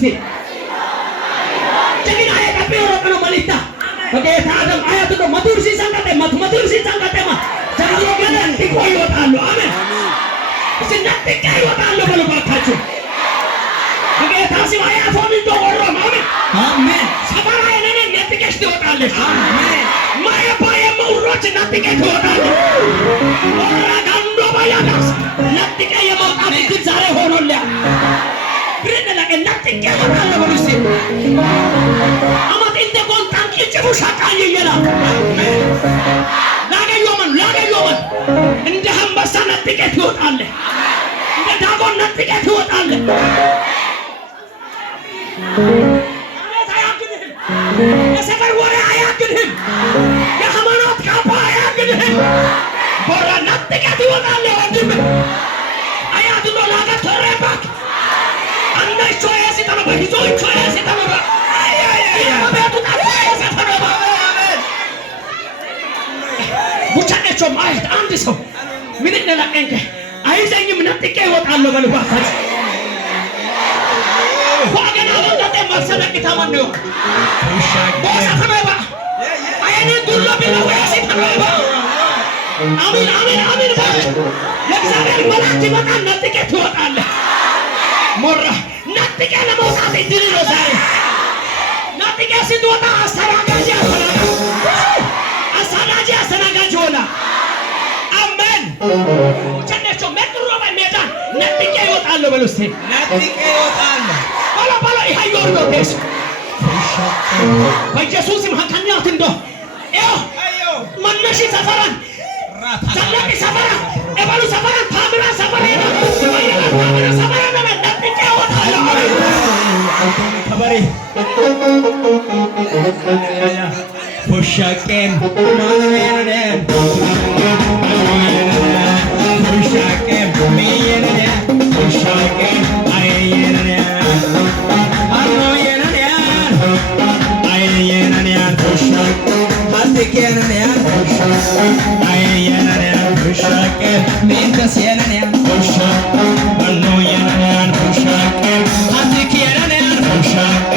እስቲ ጀግና የቀበው ነው መልእክታ በጌታ ደም አያቱ ነው መቱርሲ ሰንቀቴ ጀግና ገና እንዲቆይ ይወጣሉ አሜን እስነት ይወጣሉ በልባካችሁ በጌታ ስም አያፎን እንደወሮ አሜን አሜን ሰፈራ የነነ ነጥቄሽ ትወጣለሽ አሜን ማያባ የመውሮች ነጥቄ ትወጣለሽ ወራጋንዶ ባያዳስ ነጥቄ የመውጣት እድል ዛሬ ሆኖልህ ብረነ ለቀ ነጥቄ ይወጣሉ በሉሲ አማት እንደ ጎንታን ይጭፉ ሻቃይ ይየላ አሜን ላገዮመን እንደ አንበሳ ነጥቄ ትወጣለህ እንደ ዳጎን ነጥቄ ትወጣለህ የሰፈር ወሬ አያግድህም የሃይማኖት ካባ አያግድህም ቦራ ነጥቄት ይወጣለህ ወንድም አያቱ ነው ላገት ተረባክ አንዳይቾ ያሲተነ በሂዞይቾ ያሲተነ አያቱ ታፋ ያሲተነ ቡቻኔቾ ማይት አንድ ሰው ምን እንደላቀንከ አይዘኝም ነጥቄ ይወጣለሁ በልባካች ዋገና ወጣቴ ማሰለቅ ተማነው ቦሳ ተመባ አይኔ ዱሎ ቢለው ያሲተነባ አሜን ለእግዚአብሔር መልአክ ይመጣል ነጥቄ ትወጣለህ ሞራ ነጥቄ ለመውጣት እድል ነው ዛሬ ነጥቄ ስትወጣ አስተናጋጅ ሆና አሜን ቸነቾ መጥሮ በሜዳን ነጥቄ ይወጣል በሉስ ነጥቄ ይወጣል ባላ ይሃዮር ነው ደስ በኢየሱስም ሀካኛት እንዶ መነሺ ሰፈራን ሰላም ሰፈራ እባሉ ሰፈራ ታምራ ሰፈራ ነጥቄ ይወጣል ከበሬ ፎሻቄም ማነነን ፎሻቄም ሚየነን ፎሻቄም አይየነን አይየነን ፎሻቄ አትከነን አይየነን ፎሻቄ ሚንከሰነን ፎሻቄ አንኖየነን ፎሻቄ አትከነን ፎሻቄ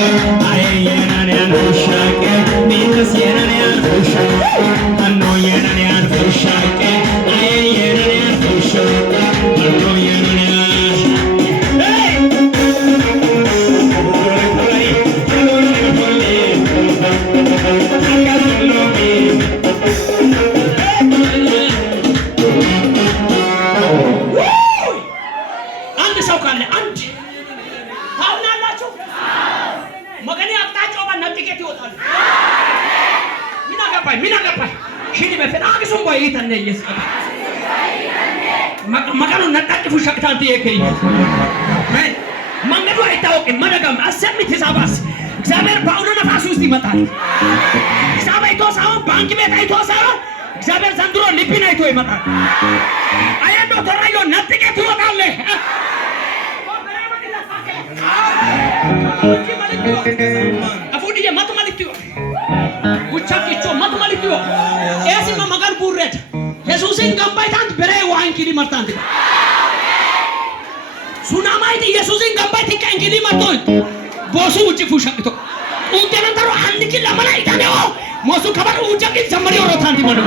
አይየነን ፎሻቄ ሚንከሰነን ፎሻቄ አንኖየነን ፎሻቄ አይየነን ፎሻቄ አንኖየነን መቀኑ ነጣጥፉ ሸቅታንት የከይ መንገዱ አይታወቅም መደጋም አሰምት ሂሳባስ እግዚአብሔር በአውሎ ነፋስ ውስጥ ይመጣል ሂሳብ አይቶ ሳይሆን ባንክ ቤት አይቶ ሳይሆን እግዚአብሔር ዘንድሮ ልብን አይቶ ይመጣል አያዶ ተራዮ ነጥቄ ትወጣለህ አፉዲየ ማተማቲክዮ ጉቻኪቾ ማተማቲክዮ ኤሲማ መጋል ቡሬት ኢየሱስን ገንባይታንት በሬ ዋንኪሊ መርታንት ሱናማይት ኢየሱስን ገንባይት ከንኪሊ መርቶን ቦሱ ውጭ ፉሸቅቶ ኡንተነንተሮ አንኪ ለማላይታ ነው ሞሱ ከበር ውጭቂ ዘመሪ ወሮታንት ማዶ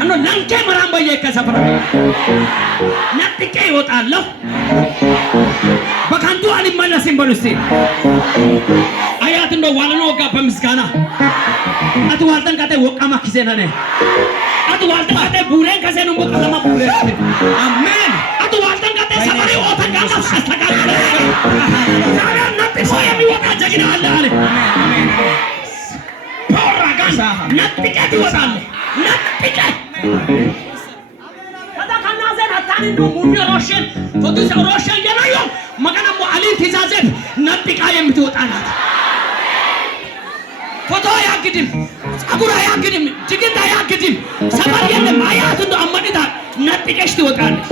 አኖ ላንከ መራም በየከሰፈራ ነጥቄ ይወጣለሁ በካንቱ አልመለስም በሉስቲ አያት እንደው ዋለኖ ጋር በምስጋና አትዋልተን ካተ ወቃማ ኪዘናነ አትዋልተን ካተ ቡሬን ከሰኑ ወቃማ ቡሬን አሜን አትዋልተን ካተ ሰፈሪ ወጣጋማ አስተጋራ ዛሬ ነጥቆ የሚወጣ ጀግና አለ አለ አሜን ፖራጋሳ ነጥቄ ትወጣለህ ነጥቄ ከናዘን አታንዱ ሙኒ ሮሽን ፎቱስ ሮሽን የናዮ መገናሙ አሊን ትዛዘን ነጥቃ የምትወጣናት ፎቶ ያግድም ጸጉር ያግድም ጅግንታ ያግድም ሰፈር የለም አያት እንደ አመድታ ነጥቄሽ ትወጣለች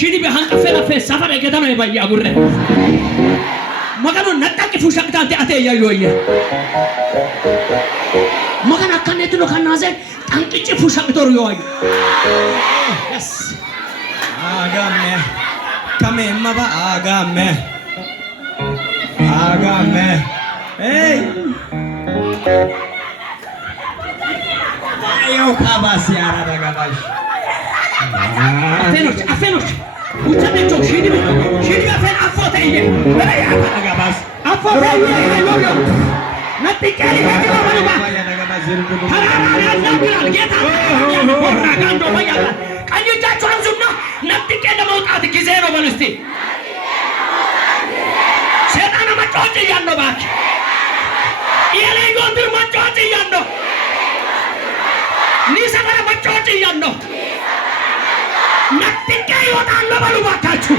ሽዲ በሃንቀፈለፈ ሰፈር የገተማ ይባይ አጉረ መገኑ ነጣቂ ፉሸቅታንተ አተ ያዩየ መገና ከነቱ ነው ከናዘን ጠንቅጭ ፉሸቅቶሩ ይዋዩ yes አጋሜ Akame maba agame. Agame. Hey. Ayo kabasi ara dagabash. Afenoch. Uçadı çok şeydi mi? Şeydi afen afota iyi. Böyle ya dagabas. Afota iyi haylo. Natti kali hadi bana bak. Harara nazar ጌታ ወራጋንዶ በያላ ቀኝጃችሁ አንሱና ነጥቄ ለመውጣት ጊዜ ነው በሉ እስቲ። ሰይጣን መጫወት እያለው እባክህ የሌላ ወንድር መጫወት እያለው ኒሰፈራ መጫወት እያለው ነጥቄ ይወጣል በሉ እባካችሁ።